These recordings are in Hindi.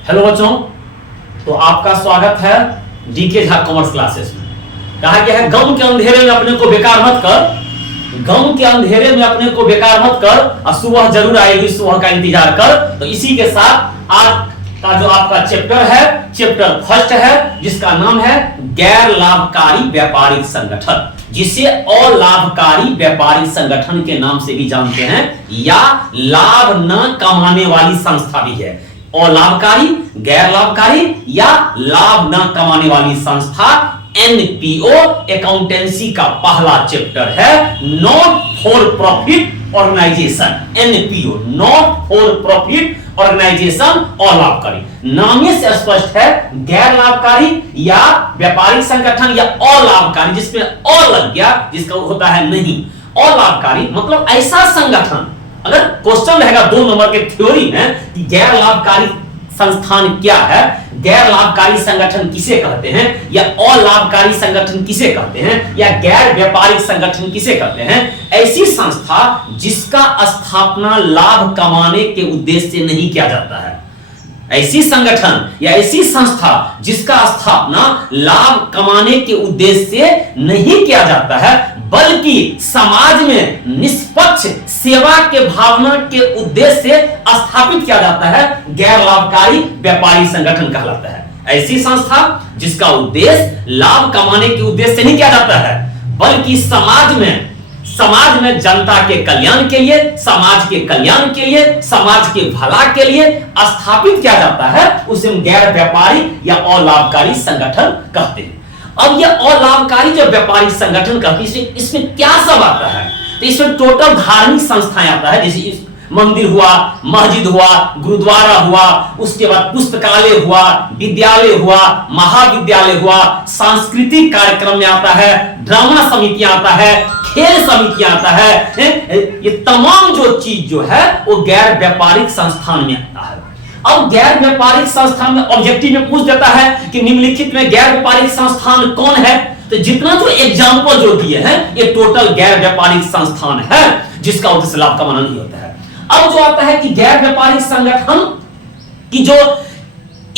हेलो बच्चों, तो आपका स्वागत है डीके झा कॉमर्स क्लासेस में। कहा गया है गम के अंधेरे में अपने को बेकार मत कर, गम के अंधेरे में अपने को बेकार मत कर, और सुबह जरूर आएगी, सुबह का इंतजार कर। तो इसी के साथ आज का जो आपका चैप्टर है, चैप्टर फर्स्ट है, जिसका नाम है गैर लाभकारी व्यापारिक संगठन, जिसे अलाभकारी व्यापारिक संगठन के नाम से भी जानते हैं, या लाभ न कमाने वाली संस्था भी है। अलाभकारी, गैर लाभकारी या लाभ न कमाने वाली संस्था, एनपीओ अकाउंटेंसी का पहला चैप्टर है, not for profit organisation. NPO not for profit organisation अलाभकारी, नाम से स्पष्ट है, गैर लाभकारी या व्यापारिक संगठन या अलाभकारी, जिसमें अ लग गया, जिसका होता है नहीं। अलाभकारी मतलब ऐसा संगठन, अगर क्वेश्चन रहेगा 2 नंबर के थ्योरी में कि गैर लाभकारी संस्थान क्या है, गैर लाभकारी संगठन किसे कहते हैं, या अलाभकारी संगठन किसे कहते हैं, या गैर व्यापारिक संगठन किसे कहते हैं, ऐसी संस्था जिसका स्थापना लाभ कमाने के उद्देश्य से नहीं किया जाता है। ऐसी संगठन या ऐसी संस्था जिसका स्थापना लाभ कमाने के उद्देश्य से नहीं किया जाता है, बल्कि समाज में निष्पक्ष सेवा के भावना के उद्देश्य से स्थापित किया जाता है, गैर लाभकारी व्यापारिक संगठन कहलाता है। ऐसी संस्था जिसका उद्देश्य लाभ कमाने के उद्देश्य से नहीं किया जाता है, बल्कि समाज में जनता के कल्याण के लिए, समाज के कल्याण के लिए, समाज के भला के लिए स्थापित किया जाता है, उसे हम गैर व्यापारिक या अलाभकारी संगठन कहते हैं। अब ये अलाभकारी जो व्यापारिक संगठन कहते हैं, इसमें क्या सब आता है? तो इसमें टोटल धार्मिक संस्थाएं आता है, जैसे मंदिर हुआ, मस्जिद हुआ, गुरुद्वारा हुआ, उसके बाद पुस्तकालय हुआ, विद्यालय हुआ, महाविद्यालय हुआ, सांस्कृतिक कार्यक्रम में आता है, ड्रामा समितियां आता है, खेल समितियां आता है। ये तमाम जो चीज जो है वो गैर व्यापारिक संस्थान में आता है। अब गैर व्यापारिक संस्थान में ऑब्जेक्टिव में पूछ देता है कि निम्नलिखित में गैर व्यापारिक संस्थान कौन है, तो जितना जो एग्जाम्पल जो दिए हैं ये टोटल गैर व्यापारिक संस्थान है, जिसका उद्देश्य लाभ कमाना नहीं होता है। अब जो आता है कि गैर व्यापारिक संगठन की जो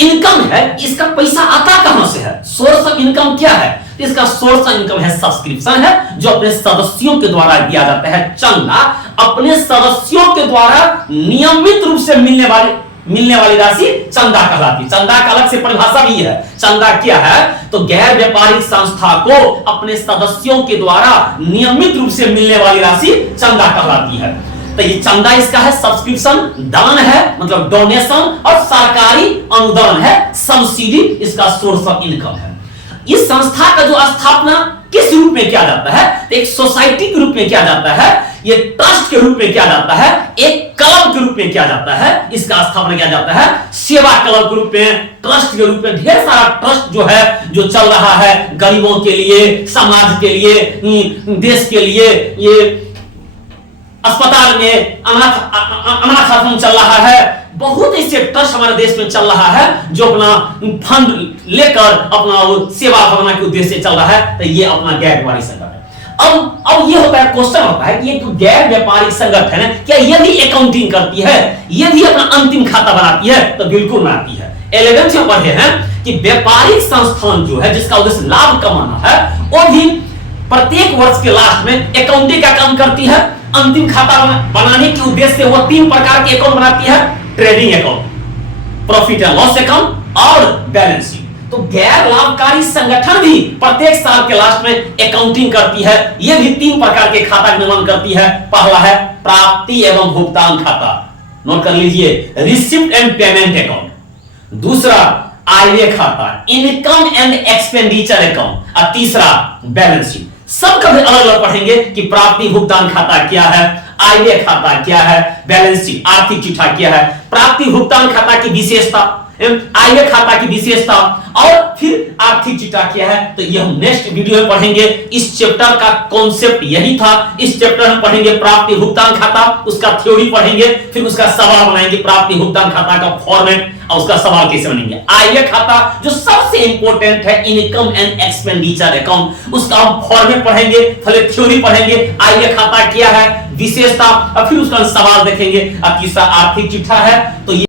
इनकम है, इसका पैसा आता कहां से है, सोर्स ऑफ इनकम क्या है? इसका सोर्स ऑफ इनकम है सब्सक्रिप्शन है, जो अपने सदस्यों के द्वारा दिया जाता है चंदा। अपने सदस्यों के द्वारा नियमित रूप से मिलने वाली राशि चंदा कहलाती है। चंदा का अलग से परिभाषा भी है। चंदा क्या है? तो गैर व्यापारिक संस्था को अपने सदस्यों के द्वारा नियमित रूप से मिलने वाली राशि चंदा कहलाती है। तो ये चंदा इसका है, सब्सक्रिप्शन दान है, मतलब डोनेशन, और सरकारी अनुदान है, सब्सिडी इसका सोर्स ऑफ इनकम है। इस संस्था का जो स्थापना किस रूप में किया जाता है? तो एक सोसाइटी के रूप में किया जाता है, ये ट्रस्ट के रूप में किया जाता है, एक क्लब के रूप में किया जाता है, इसका स्थापना किया जाता है, सेवा क्लब के रूप में, ट्रस्ट के रूप में। ढेर सारा ट्रस्ट जो है जो चल रहा है गरीबों के लिए, समाज के लिए, देश के लिए, ये अस्पताल में अनाथ आश्रम चल रहा है, बहुत ऐसे ट्रस्ट हमारे देश में चल रहा है जो अपना फंड लेकर अपना सेवा भावना के उद्देश्य से चल रहा है। तो ये अपना गैर व्यापारिक संगठन है। अब ये होता है, क्वेश्चन होता है कि ये गैर व्यापारिक संगठन है, क्या ये भी अकाउंटिंग करती है, ये भी अपना अंतिम खाता बनाती है? तो बिल्कुल बनाती है। 11th में पढ़े हैं कि व्यापारिक संस्थान जो है जिसका उद्देश्य लाभ कमाना है, वो भी प्रत्येक वर्ष के लास्ट में अकाउंटिंग का काम करती है। अंतिम खाता बनाने के उद्देश्य से वो 3 प्रकार के अकाउंट बनाती है, trading account, profit and loss account और बैलेंस शीट। तो गैर लाभकारी संगठन भी प्रत्येक साल के लास्ट में अकाउंटिंग करती है। ये भी 3 प्रकार के खाता का निर्माण करती है। पहला है प्राप्ति एवं भुगतान खाता, नोट कर लीजिए, रिसिप्ट एंड पेमेंट अकाउंट। दूसरा आय खाता, इनकम एंड एक्सपेंडिचर अकाउंट। और तीसरा बैलेंस शीट। सब कभी अलग अलग पढ़ेंगे कि प्राप्ति भुगतान खाता क्या है, आय खाता क्या है, बैलेंस शीट आर्थिक चिट्ठा क्या है, प्राप्ति भुगतान खाता की विशेषता, आय खाता की विशेषता, और फिर आर्थिक चिट्ठा क्या है। तो ये हम नेक्स्ट वीडियो में पढ़ेंगे। इस चैप्टर का कॉन्सेप्ट यही था। इस चैप्टर में पढ़ेंगे प्राप्ति भुगतान खाता, उसका थ्योरी पढ़ेंगे, फिर उसका सवाल बनाएंगे, प्राप्ति भुगतान खाता का फॉर्मेट और उसका सवाल कैसे बनेंगे। आय खाता जो सबसे इंपॉर्टेंट है, इनकम एंड एक्सपेंडिचर अकाउंट, उसका हम फॉर्मेट पढ़ेंगे, पहले थ्योरी पढ़ेंगे, आय खाता क्या है, विशेषता, और फिर उसका सवाल देखेंगे। और तीसरा आर्थिक चिट्ठा है। तो ये